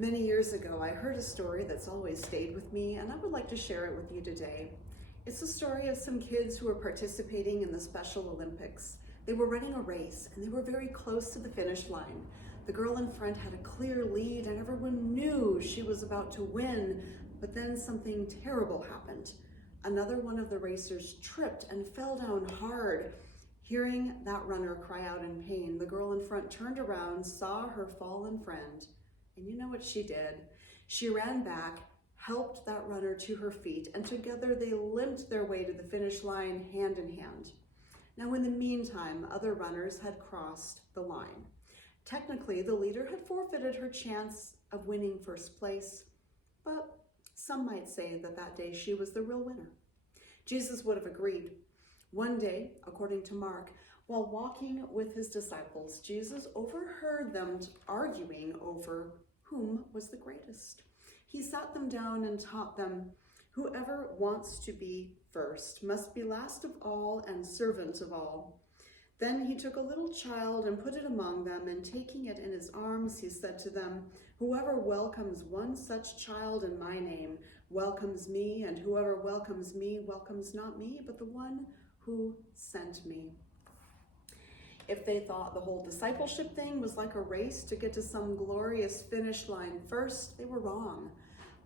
Many years ago, I heard a story that's always stayed with me, and I would like to share it with you today. It's the story of some kids who were participating in the Special Olympics. They were running a race, and they were very close to the finish line. The girl in front had a clear lead, and everyone knew she was about to win, but then something terrible happened. Another one of the racers tripped and fell down hard. Hearing that runner cry out in pain, the girl in front turned around, saw her fallen friend, and you know what she did? She ran back, helped that runner to her feet, and together they limped their way to the finish line hand in hand. Now, in the meantime, other runners had crossed the line. Technically, the leader had forfeited her chance of winning first place, but some might say that that day she was the real winner. Jesus would have agreed. One day, according to Mark, while walking with his disciples, Jesus overheard them arguing over whom was the greatest. He sat them down and taught them, "Whoever wants to be first must be last of all and servant of all." Then he took a little child and put it among them, and taking it in his arms, he said to them, "Whoever welcomes one such child in my name welcomes me, and whoever welcomes me welcomes not me, but the one who sent me." If they thought the whole discipleship thing was like a race to get to some glorious finish line first, they were wrong.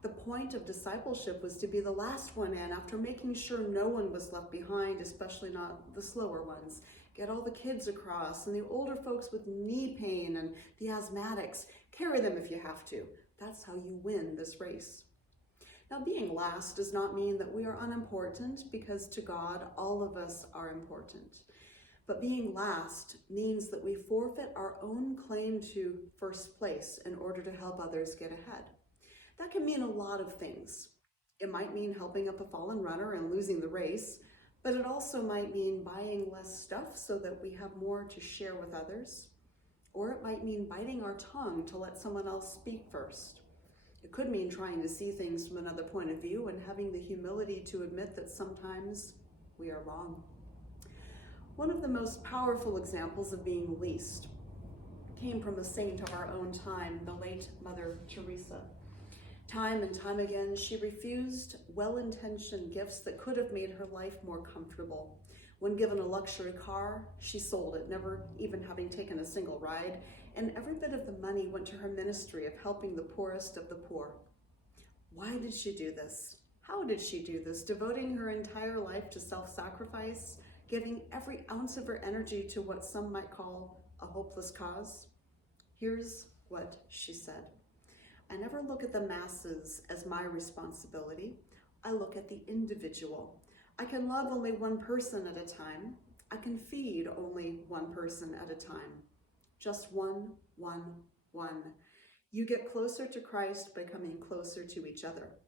The point of discipleship was to be the last one in, after making sure no one was left behind, especially not the slower ones. Get all the kids across, and the older folks with knee pain and the asthmatics. Carry them if you have to. That's how you win this race. Now, being last does not mean that we are unimportant, because to God, all of us are important. But being last means that we forfeit our own claim to first place in order to help others get ahead. That can mean a lot of things. It might mean helping up a fallen runner and losing the race, but it also might mean buying less stuff so that we have more to share with others. Or it might mean biting our tongue to let someone else speak first. It could mean trying to see things from another point of view and having the humility to admit that sometimes we are wrong. One of the most powerful examples of being least came from a saint of our own time, the late Mother Teresa. Time and time again, she refused well-intentioned gifts that could have made her life more comfortable. When given a luxury car, she sold it, never even having taken a single ride, and every bit of the money went to her ministry of helping the poorest of the poor. Why did she do this? How did she do this? Devoting her entire life to self-sacrifice, giving every ounce of her energy to what some might call a hopeless cause? Here's what she said. "I never look at the masses as my responsibility. I look at the individual. I can love only one person at a time. I can feed only one person at a time. Just one. You get closer to Christ by coming closer to each other.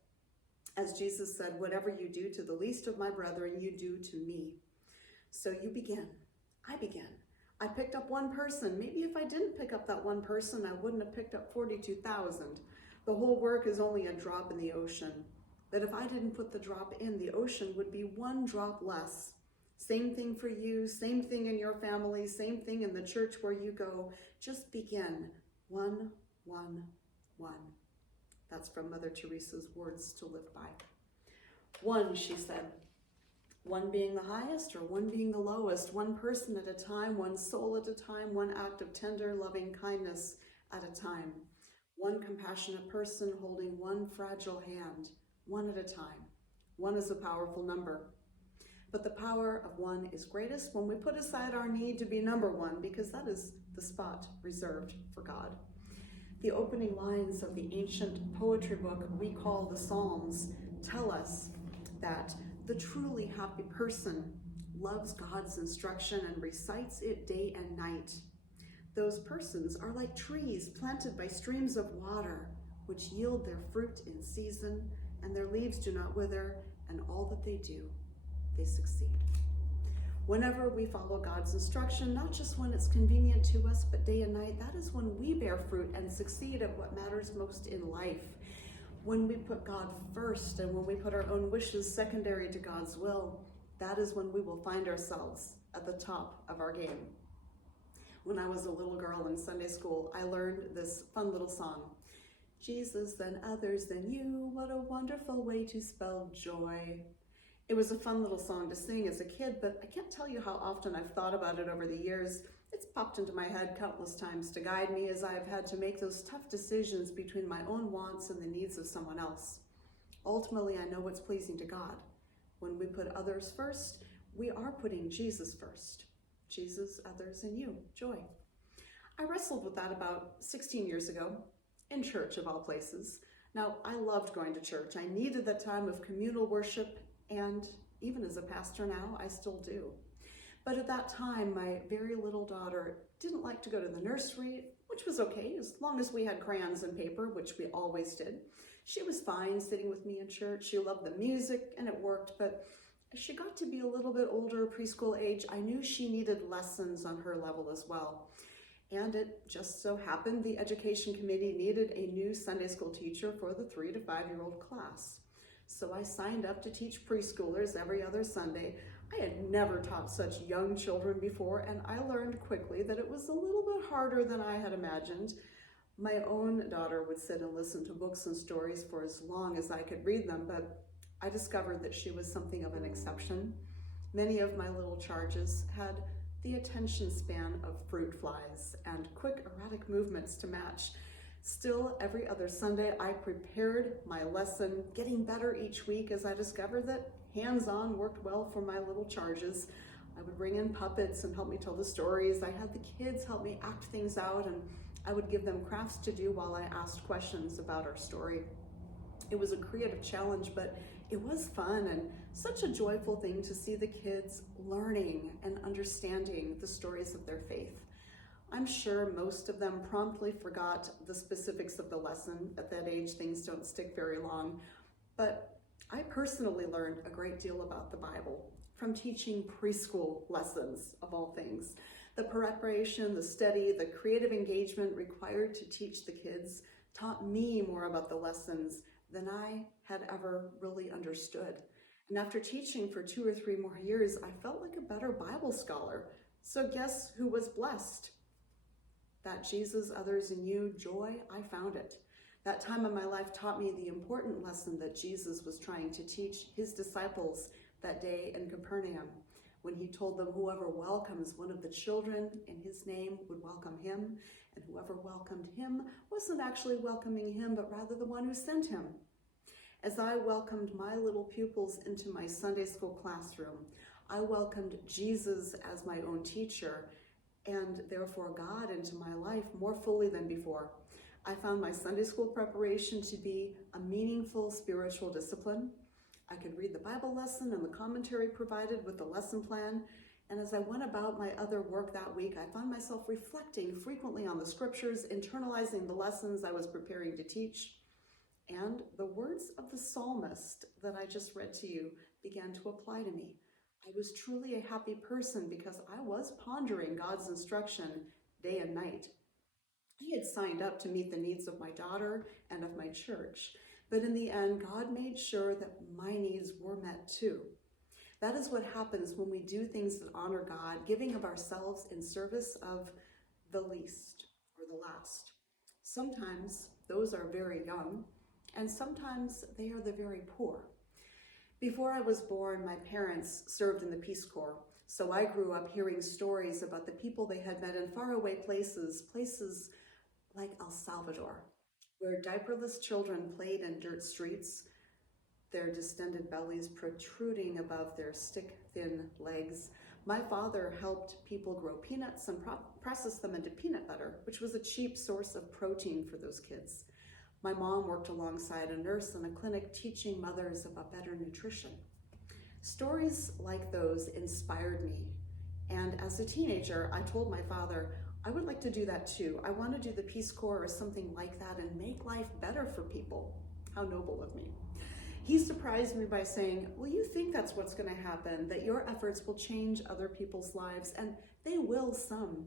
As Jesus said, whatever you do to the least of my brethren, you do to me." So you begin. I began. I picked up one person. Maybe if I didn't pick up that one person, I wouldn't have picked up 42,000. The whole work is only a drop in the ocean. But if I didn't put the drop in, the ocean would be one drop less. Same thing for you, same thing in your family, same thing in the church where you go. Just begin. One. That's from Mother Teresa's words to live by. One, she said. One being the highest or one being the lowest, one person at a time, one soul at a time, one act of tender, loving kindness at a time. One compassionate person holding one fragile hand, one at a time. One is a powerful number. But the power of one is greatest when we put aside our need to be number one, because that is the spot reserved for God. The opening lines of the ancient poetry book we call the Psalms tell us that the truly happy person loves God's instruction and recites it day and night. Those persons are like trees planted by streams of water, which yield their fruit in season, and their leaves do not wither, and all that they do, they succeed. Whenever we follow God's instruction, not just when it's convenient to us, but day and night, that is when we bear fruit and succeed at what matters most in life. When we put God first and when we put our own wishes secondary to God's will, that is when we will find ourselves at the top of our game. When I was a little girl in Sunday school, I learned this fun little song. Jesus, then others, then you. What a wonderful way to spell joy. It was a fun little song to sing as a kid, but I can't tell you how often I've thought about it over the years. It's popped into my head countless times to guide me as I've had to make those tough decisions between my own wants and the needs of someone else. Ultimately, I know what's pleasing to God. When we put others first, we are putting Jesus first. Jesus, others, and you. Joy. I wrestled with that about 16 years ago, in church of all places. Now, I loved going to church. I needed that time of communal worship, and even as a pastor now, I still do. But at that time, my very little daughter didn't like to go to the nursery, which was okay, as long as we had crayons and paper, which we always did. She was fine sitting with me in church. She loved the music, and it worked, but as she got to be a little bit older, preschool age, I knew she needed lessons on her level as well. And it just so happened the education committee needed a new Sunday school teacher for the 3 to 5-year-old class. So I signed up to teach preschoolers every other Sunday. I had never taught such young children before, and I learned quickly that it was a little bit harder than I had imagined. My own daughter would sit and listen to books and stories for as long as I could read them, but I discovered that she was something of an exception. Many of my little charges had the attention span of fruit flies and quick erratic movements to match. Still, every other Sunday, I prepared my lesson, getting better each week as I discovered that hands-on worked well for my little charges. I would bring in puppets and help me tell the stories. I had the kids help me act things out, and I would give them crafts to do while I asked questions about our story. It was a creative challenge, but it was fun and such a joyful thing to see the kids learning and understanding the stories of their faith. I'm sure most of them promptly forgot the specifics of the lesson. At that age, things don't stick very long. But I personally learned a great deal about the Bible from teaching preschool lessons, of all things. The preparation, the study, the creative engagement required to teach the kids taught me more about the lessons than I had ever really understood. And after teaching for 2 or 3 more years, I felt like a better Bible scholar. So guess who was blessed? That Jesus, others, and you, joy, I found it. That time in my life taught me the important lesson that Jesus was trying to teach his disciples that day in Capernaum, when he told them whoever welcomes one of the children in his name would welcome him, and whoever welcomed him wasn't actually welcoming him, but rather the one who sent him. As I welcomed my little pupils into my Sunday school classroom, I welcomed Jesus as my own teacher, and therefore God into my life more fully than before. I found my Sunday school preparation to be a meaningful spiritual discipline. I could read the Bible lesson and the commentary provided with the lesson plan, and as I went about my other work that week, I found myself reflecting frequently on the scriptures, internalizing the lessons I was preparing to teach, and the words of the psalmist that I just read to you began to apply to me. I was truly a happy person because I was pondering God's instruction day and night. I had signed up to meet the needs of my daughter and of my church, but in the end, God made sure that my needs were met too. That is what happens when we do things that honor God, giving of ourselves in service of the least or the last. Sometimes those are very young, and sometimes they are the very poor. Before I was born, my parents served in the Peace Corps, so I grew up hearing stories about the people they had met in faraway places like El Salvador, where diaperless children played in dirt streets, their distended bellies protruding above their stick-thin legs. My father helped people grow peanuts and process them into peanut butter, which was a cheap source of protein for those kids. My mom worked alongside a nurse in a clinic teaching mothers about better nutrition. Stories like those inspired me, and as a teenager, I told my father, I would like to do that too. I want to do the Peace Corps or something like that and make life better for people. How noble of me. He surprised me by saying, well, you think that's what's going to happen, that your efforts will change other people's lives, and they will some.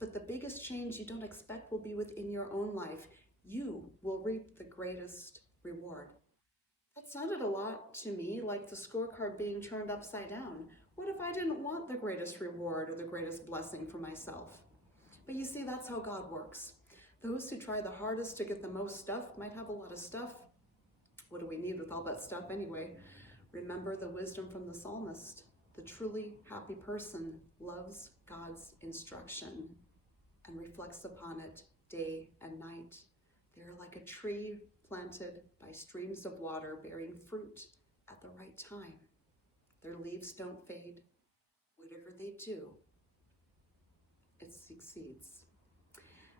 But the biggest change you don't expect will be within your own life. You will reap the greatest reward. That sounded a lot to me like the scorecard being turned upside down. What if I didn't want the greatest reward or the greatest blessing for myself? But you see, that's how God works. Those who try the hardest to get the most stuff might have a lot of stuff. What do we need with all that stuff anyway? Remember the wisdom from the psalmist. The truly happy person loves God's instruction and reflects upon it day and night. They're like a tree planted by streams of water, bearing fruit at the right time. Their leaves don't fade. Whatever they do, it succeeds.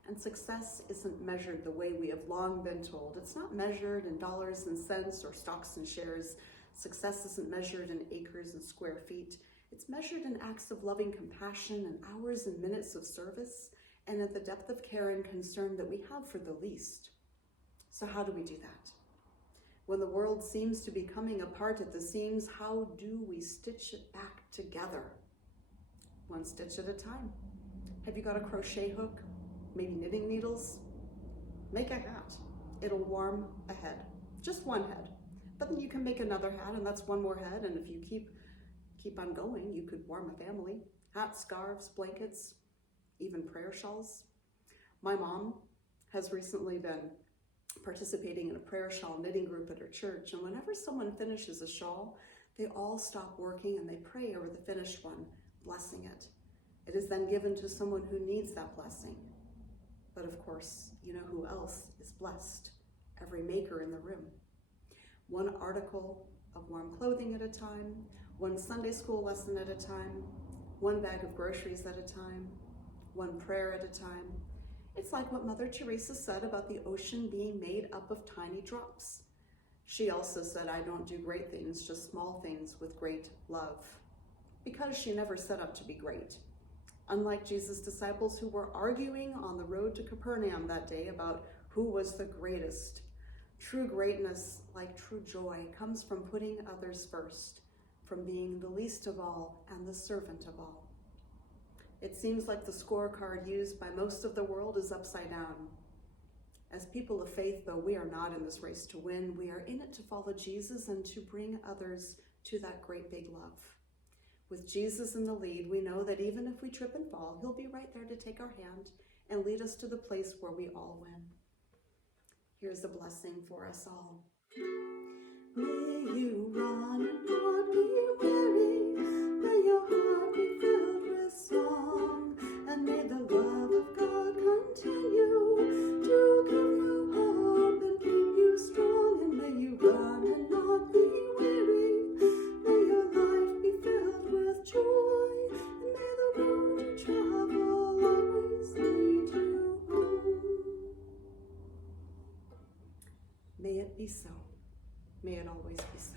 And success isn't measured the way we have long been told. It's not measured in dollars and cents or stocks and shares. Success isn't measured in acres and square feet. It's measured in acts of loving compassion and hours and minutes of service, and at the depth of care and concern that we have for the least. So how do we do that? When the world seems to be coming apart at the seams, how do we stitch it back together? One stitch at a time. Have you got a crochet hook? Maybe knitting needles? Make a hat. It'll warm a head. Just one head. But then you can make another hat, and that's one more head, and if you keep on going, you could warm a family. Hats, scarves, blankets, even prayer shawls. My mom has recently been participating in a prayer shawl knitting group at her church, and whenever someone finishes a shawl, they all stop working and they pray over the finished one, blessing it. It is then given to someone who needs that blessing. But of course, you know who else is blessed? Every maker in the room. One article of warm clothing at a time, one Sunday school lesson at a time, one bag of groceries at a time, one prayer at a time. It's like what Mother Teresa said about the ocean being made up of tiny drops. She also said, I don't do great things, just small things with great love. Because she never set up to be great. Unlike Jesus' disciples who were arguing on the road to Capernaum that day about who was the greatest. True greatness, like true joy, comes from putting others first, from being the least of all and the servant of all. It seems like the scorecard used by most of the world is upside down. As people of faith, though, we are not in this race to win. We are in it to follow Jesus and to bring others to that great big love. With Jesus in the lead, we know that even if we trip and fall, he'll be right there to take our hand and lead us to the place where we all win. Here's a blessing for us all. May you run and not be weary. May your heart be filled with song. And may the love of God continue to give you hope and keep you strong. And may you run and not be weary. May your life be filled with joy. And may the road you travel always lead you home. May it be so. May it always be so.